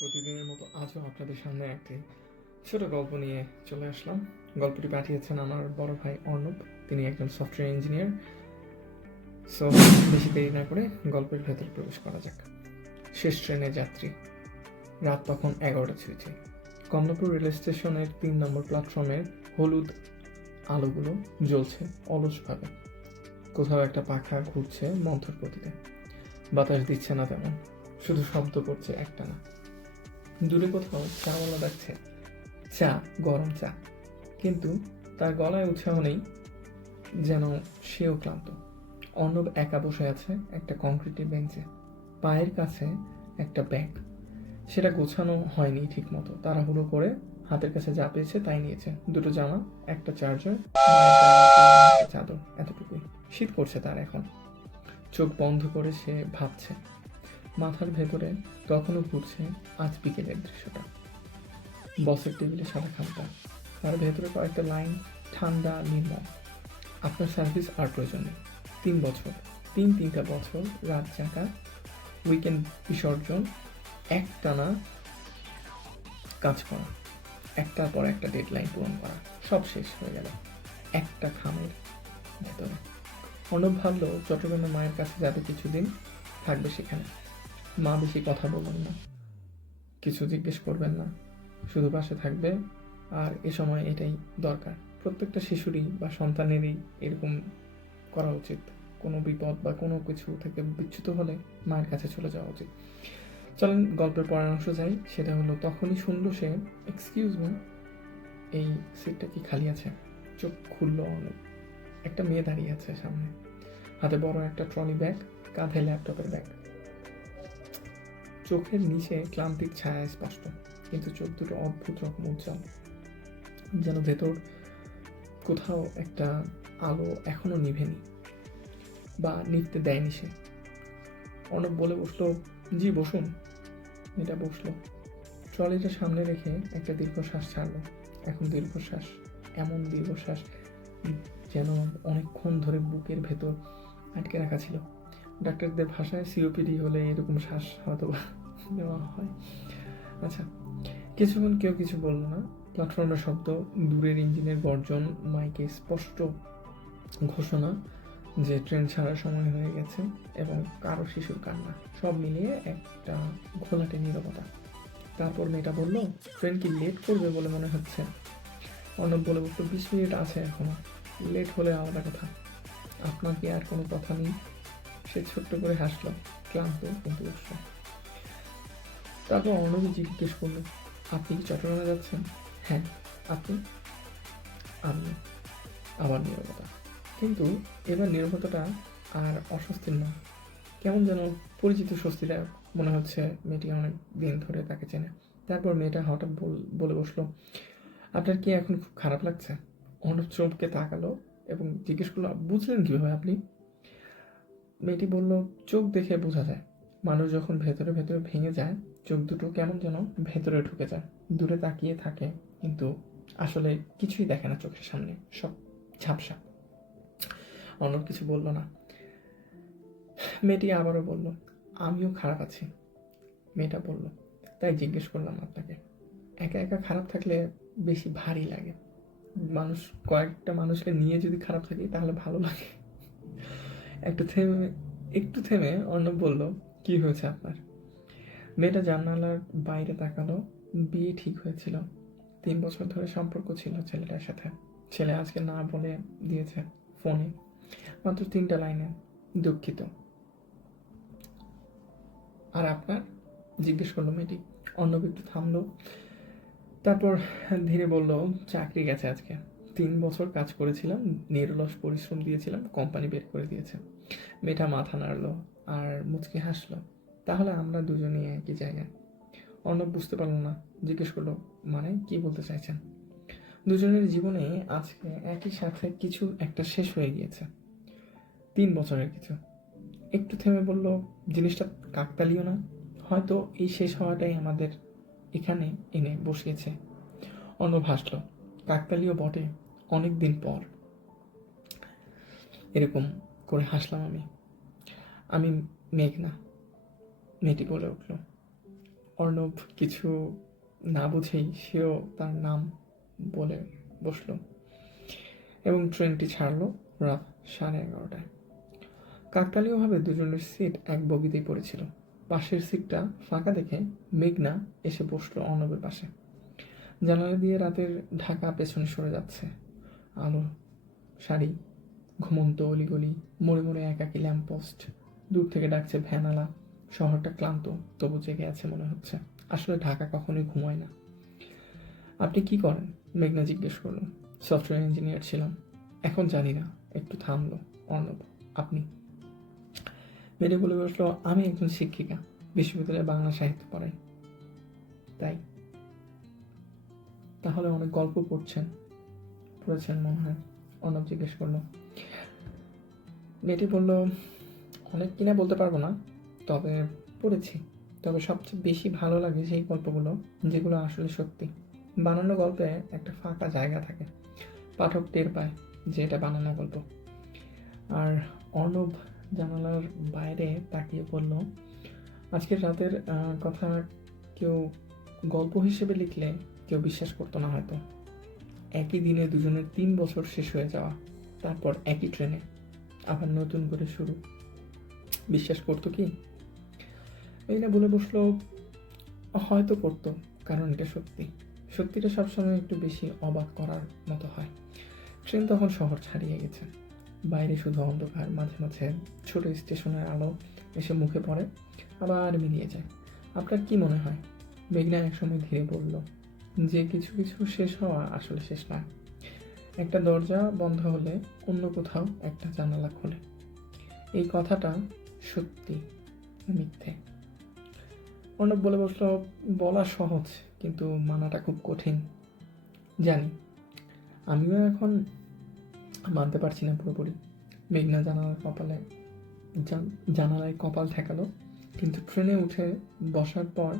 প্রতিদিনের মতো আজও আপনাদের সামনে একটি ছোট গল্প নিয়ে চলে আসলাম। গল্পটি পাঠিয়েছেন আমার বড় ভাই অর্ণব। তিনি একজন সফটওয়্যার ইঞ্জিনিয়ার। সো বেশি দেরি না করে গল্পের ভেতর প্রবেশ করা যাক। শেষ ট্রেনের যাত্রী। রাত তখন 11টা ছুঁয়েছে। কমলাপুর রেল স্টেশনের 3 নম্বর প্ল্যাটফর্মের হলুদ আলোগুলো জ্বলছে অলসভাবে। কোথাও একটা পাখা ঘুরছে মন্থর গতিতে। বাতাস দিচ্ছে না তেমন, শুধু শব্দ করছে একটানা। দূরে কোথাও চাওয়ালা ডাকছে, চা, গরম চা। কিন্তু তার গলায় উৎসাহ নেই, যেন সেও ক্লান্ত। অর্ণব একা বসে আছে একটা কংক্রিটের বেঞ্চে। পায়ের কাছে একটা ব্যাগ। সেটা গোছানো হয়নি ঠিক মতো। তাড়াহুড়ো করে হাতের কাছে যা পেয়েছে তাই নিয়েছে। দুটো জামা, একটা চার্জার, একটা চাদর, এতটুকুই। শীত করছে তার এখন। চোখ বন্ধ করে সে ভাবছে। মাথার ভেতরে তখনও ঘুরছে আজ বিকেলের দৃশ্যটা। বসের টেবিলে সাদা খামটা, তার ভেতরে কয়েকটা লাইন, ঠান্ডা নির্মল। আপনার সার্ভিস আর প্রয়োজন নেই। 3 বছর, তিনটা বছর রাত জাগা, উইকেন্ড বিসর্জন, একটানা কাজ করা, একটার পর একটা ডেডলাইন পূরণ করা, সব শেষ হয়ে গেল একটা খামের ভেতরে। অর্ণব ভাবল চট্টগ্রামে মায়ের কাছে যাবে, কিছুদিন থাকবে সেখানে। মা বেশি কথা বলবেন না, কিছু জিজ্ঞেস করবেন না, শুধু পাশে থাকবে। আর এ সময় এটাই দরকার। প্রত্যেকটা শিশুরই বা সন্তানেরই এরকম করা উচিত। কোনো বিপদ বা কোনো কিছু থেকে বিচ্যুত হলে মায়ের কাছে চলে যাওয়া উচিত। চলেন গল্পের পরের অংশ যাই। সেটা হলো, তখনই শুনলো সে, এক্সকিউজ মি, এই সিটটা কি খালি আছে? চোখ খুললো অনেক। একটা মেয়ে দাঁড়িয়ে আছে সামনে, হাতে বড় একটা ট্রলি ব্যাগ, কাঁধে ল্যাপটপের ব্যাগ। চোখের নিচে ক্লান্তির ছায়া স্পষ্ট, কিন্তু চোখ দুটো অদ্ভুত রকম উজ্জ্বল, যেন ভেতর কোথাও একটা আলো এখনো নিভেনি বা নিভতে দেয়নি সে। অর্ণব বলে বসলো, জি বসুন। এটা বসলো, ট্রলিটা সামনে রেখে একটা দীর্ঘশ্বাস ছাড়লো। এখন দীর্ঘশ্বাস, এমন দীর্ঘশ্বাস যেন অনেকক্ষণ ধরে বুকের ভেতর আটকে রাখা ছিল। ডাক্তারদের ভাষায় সিওপিডি হলে এরকম শ্বাস হয়তো নেওয়া হয়। আচ্ছা, কিছুক্ষণ কেউ কিছু বলল না। প্ল্যাটফর্মের শব্দ, দূরের ইঞ্জিনের গর্জন, মাইকে স্পষ্ট ঘোষণা যে ট্রেন ছাড়ার সময় হয়ে গেছে, এবং কারো শিশুর কান্না, সব মিলিয়ে একটা ঘোলাটে নীরবতা। তারপর মেয়েটা বলল, ট্রেন কি লেট করবে বলে মনে হচ্ছে? অর্ণব বলে উঠল, 20 মিনিট আছে এখনো, লেট হলে আলাদা কথা। আপনার কি আর কোনো কথা নেই? সে ছোট্ট করে হাসলো, ক্লান্ত কিন্তু উৎস। তারপর অর্ণবী জিজ্ঞেস করলো, আপনি কি চট্টগ্রামে যাচ্ছেন? হ্যাঁ। আপনি? আমি। আবার নীরবতা, কিন্তু এবার নীরবতাটা আর অস্বস্তির নয়, কেমন যেন পরিচিত, স্বস্তিদায়ক। মনে হচ্ছে মেয়েটি অনেক দিন ধরে তাকে চেনে। তারপর মেয়েটা হঠাৎ বলে বসলো, আপনার কি এখন খুব খারাপ লাগছে? অর্ণব চমকে তাকালো এবং জিজ্ঞেস করলো, বুঝলেন কীভাবে আপনি? মেয়েটি বলল, চোখ দেখে বোঝা যায়। মানুষ যখন ভেতরে ভেতরে ভেঙে যায়, চোখ দুটো কেমন যেন ভেতরে ঢুকে যায়, দূরে তাকিয়ে থাকে, কিন্তু আসলে কিছুই দেখে না চোখের সামনে, সব ঝাপসা। অর্ণব কিছু বলল না। মেয়েটি আবারও বলল, আমিও খারাপ আছি। মেয়েটা বলল, তাই জিজ্ঞেস করলাম আপনাকে। একা একা খারাপ থাকলে বেশি ভারী লাগে। কয়েকটা মানুষকে নিয়ে যদি খারাপ থাকি তাহলে ভালো লাগে। একটু থেমে অর্ণব বলল, কি হয়েছে আপনার? মেয়েটা জানালার বাইরে তাকালো। বিয়ে ঠিক হয়েছিল, 3 বছর ধরে সম্পর্ক ছিল ছেলেটার সাথে। ছেলে আজকে না বলে দিয়েছে ফোনে, মাত্র 3টা লাইনে, দুঃখিত। আর আপনার? জিজ্ঞেস করলো মেয়েটি। অর্ণব একটু থামলো, তারপর ধীরে বলল, চাকরি গেছে আজকে। 3 বছর কাজ করেছিলাম, নিরলস পরিশ্রম দিয়েছিলাম, কোম্পানি বের করে দিয়েছে। মেয়েটা মাথা নাড়লো আর মুচকি হাসলো। তাহলে আমরা দুজনেই একই জায়গায়। অর্ণব বুঝতে পারলো না, জিজ্ঞেস করলো, মানে কি বলতে চাইছেন? দুজনের জীবনে আজকে একই সাথে কিছু একটা শেষ হয়ে গিয়েছে, 3 বছরের কিছু। একটু থেমে বলল, জিনিসটা কাকতালীয় না? হয়তো এই শেষ হওয়াটাই আমাদের এখানে এনে বসিয়েছে। অর্ণব হাসলো, কাকতালীয় বটে, অনেক দিন পর এরকম করে হাসলাম আমি। আমি মেঘনা, মেয়েটি বলে উঠল। অর্ণব কিছু না বুঝেই সেও তার নাম বলে বসলো এবং ট্রেনটি ছাড়লো রাত 11:30টায়। কাকতালীয়ভাবে দুজনের সিট এক বগিতেই পড়েছিল। পাশের সিটটা ফাঁকা দেখে মেঘনা এসে বসলো অর্ণবের পাশে। জানালা দিয়ে রাতের ঢাকা পেছনে সরে যাচ্ছে। আলো, শাড়ি, ঘুমন্ত অলিগলি, মোড়ে মোড়ে একাকী ল্যাম্পপোস্ট, দূর থেকে ডাকছে ভ্যানালা। শহরটা ক্লান্ত, তবু জেগে আছে মনে হচ্ছে। আসলে ঢাকা কখনোই ঘুমায় না। আপনি কি করেন? মেঘনা জিজ্ঞেস করলো। সফটওয়্যার ইঞ্জিনিয়ার ছিলাম, এখন জানি না। একটু থামলো অর্ণব। আপনি? মেয়েটি বলে বসলো, আমি একজন শিক্ষিকা, বিশ্ববিদ্যালয়ে বাংলা সাহিত্য পড়াই। তাই? তাহলে অনেক গল্প পড়েছেন মনে হয়? অর্ণব জিজ্ঞেস করলো। মেয়েটি বলল, অনেক কিনা বলতে পারবো না, তবে পড়েছি। তবে সবচেয়ে বেশি ভালো লাগে সেই গল্পগুলো যেগুলো আসলে সত্যি। বানানো গল্পে একটা ফাঁকা জায়গা থাকে, পাঠক টের পায় যে এটা বানানো গল্প। আর অর্ণব জানালার বাইরে তাকিয়ে বলল, আজকের রাতের কথা কেউ গল্প হিসেবে লিখলে কেউ বিশ্বাস করতো না হয়তো। একই দিনে দুজনের 3 বছর শেষ হয়ে যাওয়া, তারপর একই ট্রেনে আবার নতুন করে শুরু, বিশ্বাস করতো কি? এই না বলে বসলো, হয়তো করতো, কারণ এটা সত্যি। সত্যিটা সবসময় একটু বেশি অবাক করার মতো হয়। ট্রেন তখন শহর ছাড়িয়ে গেছে। বাইরে শুধু অন্ধকার, মাঝে মাঝে ছোট স্টেশনের আলো এসে মুখে পড়ে, আবার মিলিয়ে যায়। আপনার কি মনে হয়? মেঘনা একসময় ধীরে বলল, যে কিছু কিছু শেষ হওয়া আসলে শেষ নয়। একটা দরজা বন্ধ হলে অন্য কোথাও একটা জানালা খোলে। এই কথাটা সত্যি মিথ্যে? অর্ণব বলে বসলো, বলা সহজ কিন্তু মানাটা খুব কঠিন। জানি, আমিও এখন মানতে পারছি না পুরোপুরি। মেঘনা জানালায় কপাল ঠেকালো, কিন্তু ট্রেনে উঠে বসার পর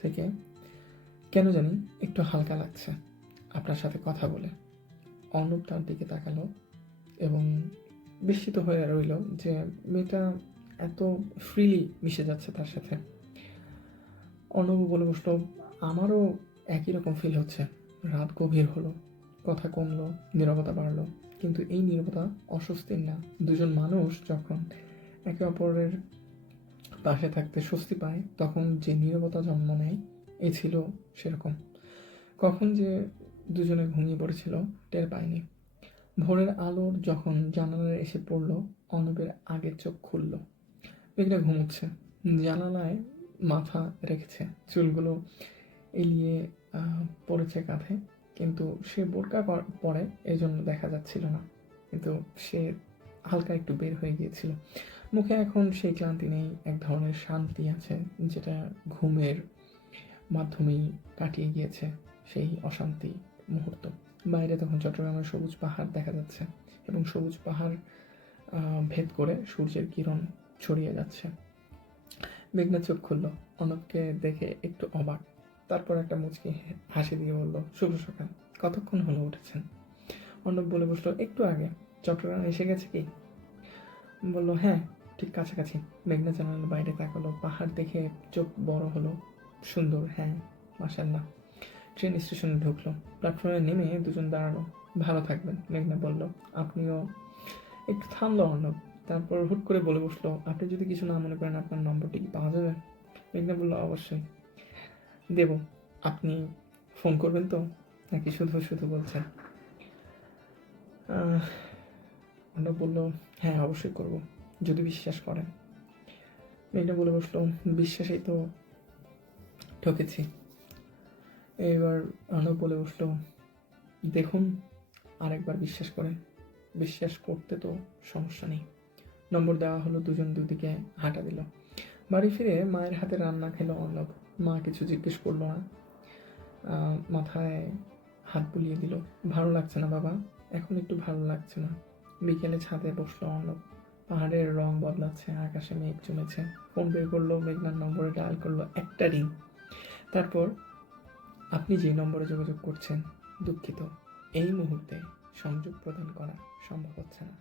থেকে কেন জানি একটু হালকা লাগছে আপনার সাথে কথা বলে। অর্ণব তার দিকে তাকালো এবং বিস্মিত হয়ে রইল যে মেয়েটা এত ফ্রিলি মিশে যাচ্ছে তার সাথে। অর্ণব বলে বসলো, আমারও একই রকম ফিল হচ্ছে। রাত গভীর হলো, কথা কমলো, নীরবতা বাড়লো, কিন্তু এই নীরবতা অস্বস্তির না। দুজন মানুষ যখন একে অপরের পাশে থাকতে স্বস্তি পায়, তখন যে নীরবতা জন্ম নেয়, এ ছিল সেরকম। কখন যে দুজনে ঘুমিয়ে পড়েছিল টের পায়নি। ভোরের আলো যখন জানালায় এসে পড়লো, অর্ণবের আগের চোখ খুলল। মেঘনা ঘুমোচ্ছে, জানালায় মাথা রেখেছে, চুলগুলো এলিয়ে পড়েছে কাঁধে, কিন্তু সে বোরকা পরে এই জন্য দেখা যাচ্ছিল না, কিন্তু সে হালকা একটু বের হয়ে গিয়েছিল। মুখে এখন সেই ক্লান্তি নেই, এক ধরনের শান্তি আছে যেটা ঘুমের মাধ্যমেই কাটিয়ে গিয়েছে সেই অশান্তি মুহূর্ত। বাইরে তখন চট্টগ্রামের সবুজ পাহাড় দেখা যাচ্ছে এবং সবুজ পাহাড় ভেদ করে সূর্যের কিরণ ছড়িয়ে যাচ্ছে। মেঘনা চোখ খুলল, অর্ণবকে দেখে একটু অবাক, তারপর একটা মুচকি হাসি দিয়ে বলল, শুভ সকাল। কতক্ষণ হলো উঠেছেন? অর্ণব বলে বসলো, একটু আগে। চট্টগ্রাম এসে গেছে কি? বলল, হ্যাঁ, ঠিক কাছাকাছি। মেঘনা জানালার বাইরে তাকালো, পাহাড় দেখে চোখ বড় হলো। সুন্দর, হ্যাঁ, মাশাআল্লাহ। ট্রেন স্টেশনে ঢুকলো, প্ল্যাটফর্মে নেমে দুজন দাঁড়ালো। ভালো থাকবেন, মেঘনা বলল। আপনিও। একটু থামলো অর্ণব, তারপর হুট করে বলে বসলো, আপনি যদি কিছু না মনে করেন আপনার নম্বরটি কি পাওয়া যাবে? মেঘনা বলল, অবশ্যই দেব। আপনি ফোন করবেন তো, নাকি শুধু শুধু বলছেন? অর্ণব বলল, হ্যাঁ, অবশ্যই করব, যদি বিশ্বাস করেন। মেঘনা বলে বসলো, বিশ্বাসেই তো ঠকেছি। এবার অর্ণব বলে বসলো, দেখুন, আরেকবার বিশ্বাস করেন। বিশ্বাস করতে তো সমস্যা নেই। নম্বর দেওয়া হলো, দুজন দুদিকে হাঁটা দিল। বাড়ি ফিরে মায়ের হাতে রান্না খেলো অর্ণব। মা কিছু জিজ্ঞেস করলো না, মাথায় হাত বুলিয়ে দিল। ভালো লাগছে না বাবা, এখন একটু ভালো লাগছে না। বিকেলে ছাদে বসলো অর্ণব। পাহাড়ের রং বদলাচ্ছে, আকাশে মেঘ জমেছে। ফোন বের করলো, মেঘনার নম্বরে ডায়াল করলো, একটা রিং। তারপর, আপনি যে নম্বরে যোগাযোগ করছেন, দুঃখিত, এই মুহূর্তে সংযোগ প্রদান করা সম্ভব হচ্ছে না।